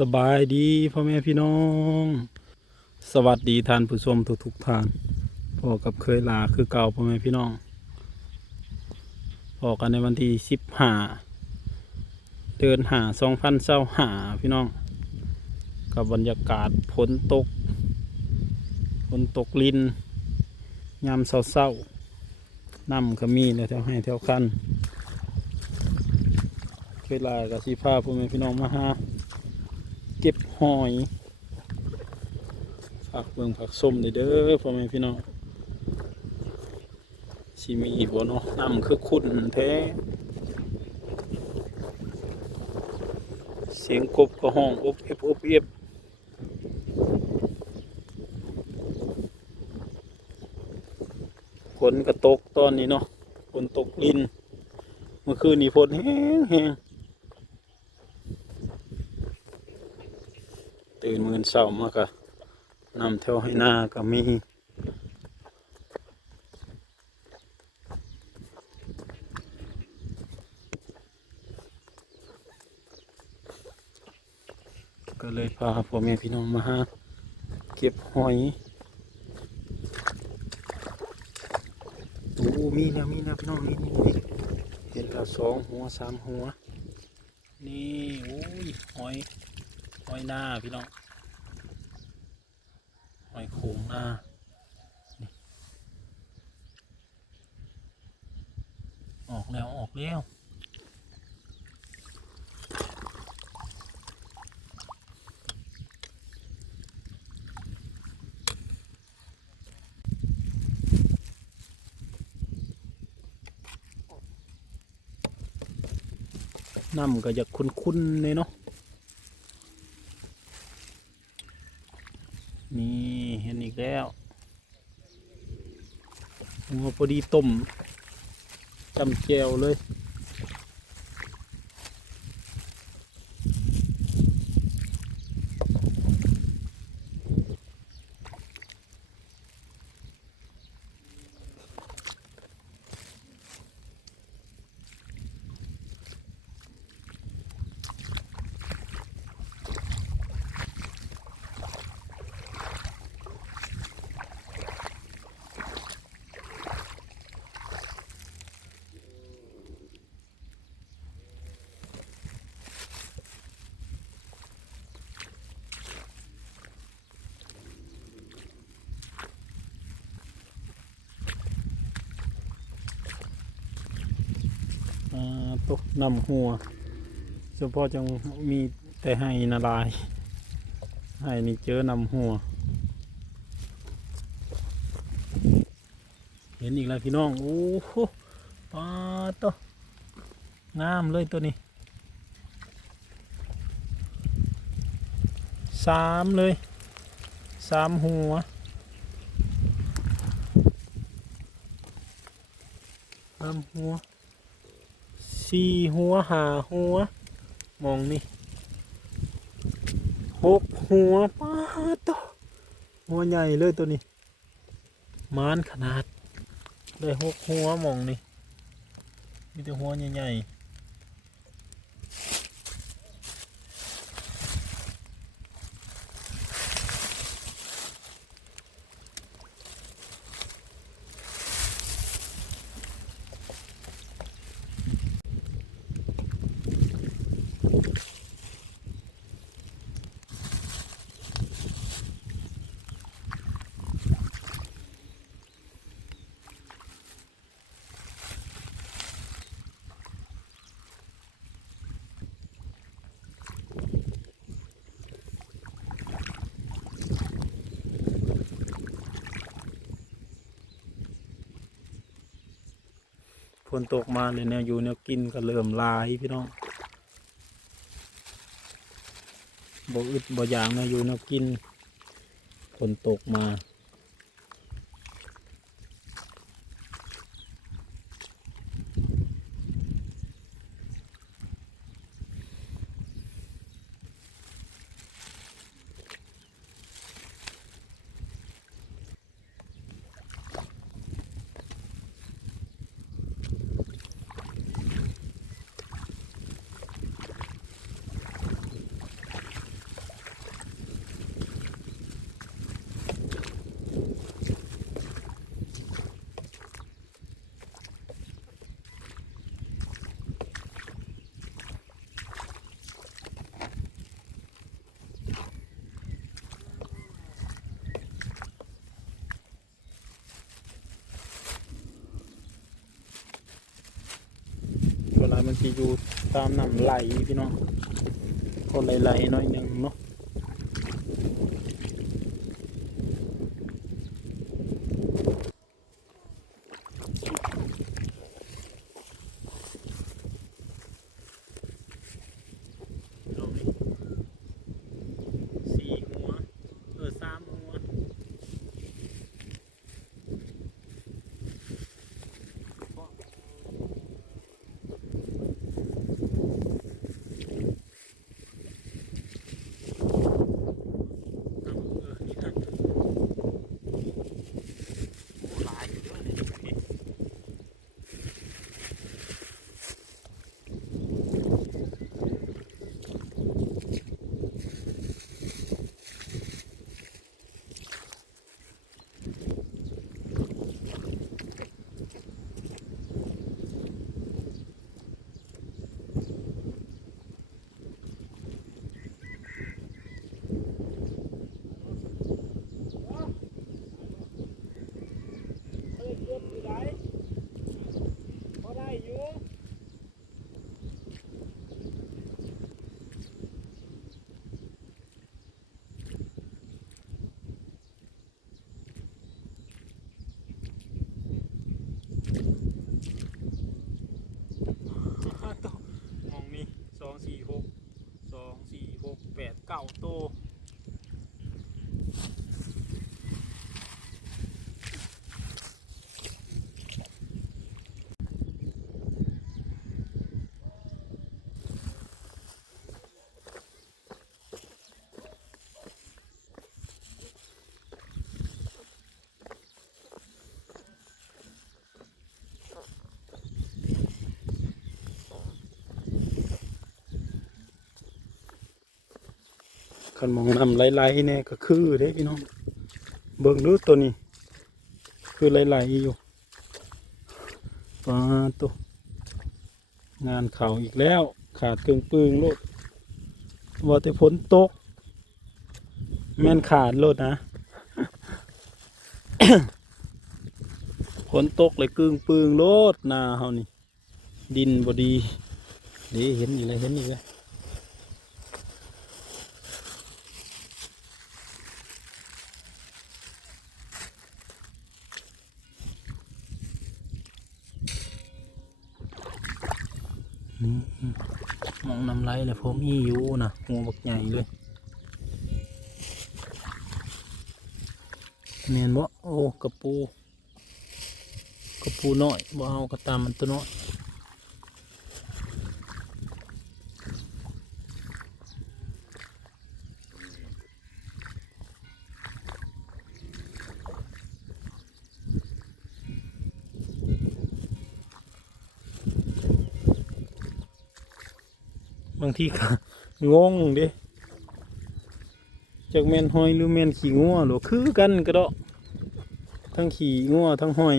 สบายดีพ่อแม่พี่น้อง สวัสดีท่านผู้ชมทุกทุกท่านพอกับเคยลาคือเก่าพ่อแม่พี่น้องพอกันในวันที่สิบห้าเดินหาสองพันเศร้าหาพี่น้อง กับบรรยากาศฝนตกฝนตกลินยามเศร้าๆน้ำก็มีแล้วแถวให้แถวคันเคยลากับสีผ้าพ่อแม่พี่น้องมาหา เก็บหอยฝากเบิ่งผักส้มเด้อพ่อแม่พี่น้องสิมีอีกบ่เนาะน้ำคือขุ่นแท้เสียงกบก็ห้องอบเอฟอบเอฟฝนก็ตกตอนนี้เนาะฝนตกลินเมื่อคืนนี้ฝนแห้งแห้ง ตื่นมือเช้ามากะนำเที่ยวให้หน้าก็มีก็เลยพาพ่อแม่พี่น้องมาหาเก็บหอยโอ้มีแล้วมีแล้วพี่น้องนี่นี่นี่เห็นแล้วสองหัวสามหัว นี่โอ้ยหอย หอยหน้าพี่น้องหอยโขงหน้าออกแล้วออกแล้วน้ำก็จะคุ้นๆเลยเนาะ นี่เห็นอีก แล้วหัวพอดีต้มจำแจวเลย อ่า ตกนำหัวเฉพาะจังมีแต่ให้นาลาย ให้นี่เจอนำหัว เห็นอีกแล้วพี่น้อง โอ้โหปลาโตะงามเลยตัวนี้สามเลยสามหัวสามหัว สี่หัวหาหัว มองนี่หกหัวป้าตัวหัวใหญ่เลยตัวนี้มานขนาด ได้หกหัวมองนี่มีแต่หัวใหญ่ๆ นตกมาเลยเนี่ยอยู่เนี่ยกินก็เริ่มลายพี่น้องบ่อึดบ่อยางเนี่ยอยู่เนี่ยกินฝนตกมา ที่อยู่ตามน้ำไหลพี่น้องก็ไหลๆน้อยหนึ่ง คันมองนำไหลๆเนี่ยก็คือเด้พี่น้องเบิ่งดูตัวนี้ คือไหลๆอยู่ปลาตัวงานเข่าอีกแล้ว ขาดเกึ่งปึงโลดว่าแต่ฝนตก แม่นขาดโลดนะฝนตกเลยกึ่งปึงโลดนาเฮานี่ ดินบดีเดี๋ยวเห็นอีกเลยเห็นอีกเลย อืมอืมองน้ำไหลเลยผมอีอยู่นะงูบักใหญ่เลยเมียนบ่โอ้กระปูกระปูน้อยบ่เอากระตามมันตัวน้อยางทีก็งงเด้จากแมนหอยหรือแมนขี่งัวหรือคือกันก็ดอกทั้งขี่งัวทั้งหอย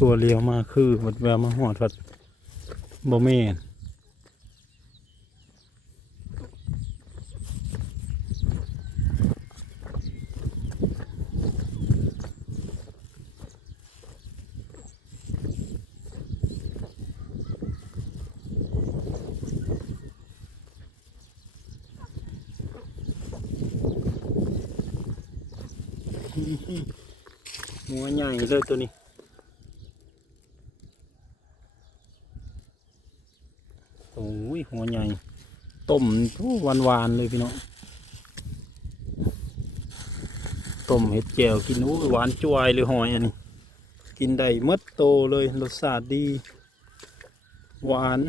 คือว่าเลี้ยวมาคือวัดแววมาหอดวัดบ่แม่นหัวใหญ่เลยตัวนี้ โอ้ย หัวใหญ่ต้มหวานวานๆเลยพี่น้องต้มเห็ดแจ่วกินอู้หวานจวายเลยหอยอันนี้ กินได้มดโตเลยรสชาติดี หวาน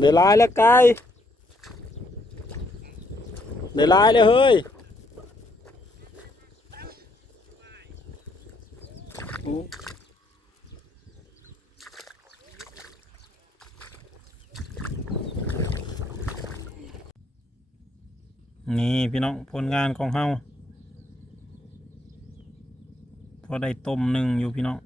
ได้หลายแล้วกายได้หลายเลยเฮ้ยนี่พี่น้องผลงานของเฮาพอได้ต้มหนึ่งอยู่พี่น้อง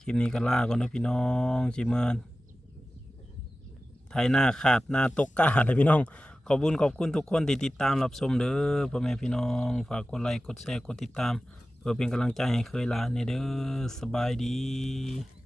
คลิปนี้ก็ล่าก่อนนะพี่น้องจิเมินไทยหน้าขาดหน้าตกกาเลยพี่น้อง ขอบคุญขอบคุณทุกคนที่ติดตามรับชมเด้อพ่อแม่พี่น้อง ฝากกดไลค์กดแชร์กดติดตาม เพื่อเป็นกำลังใจให้เคยลาในเด้อสบายดี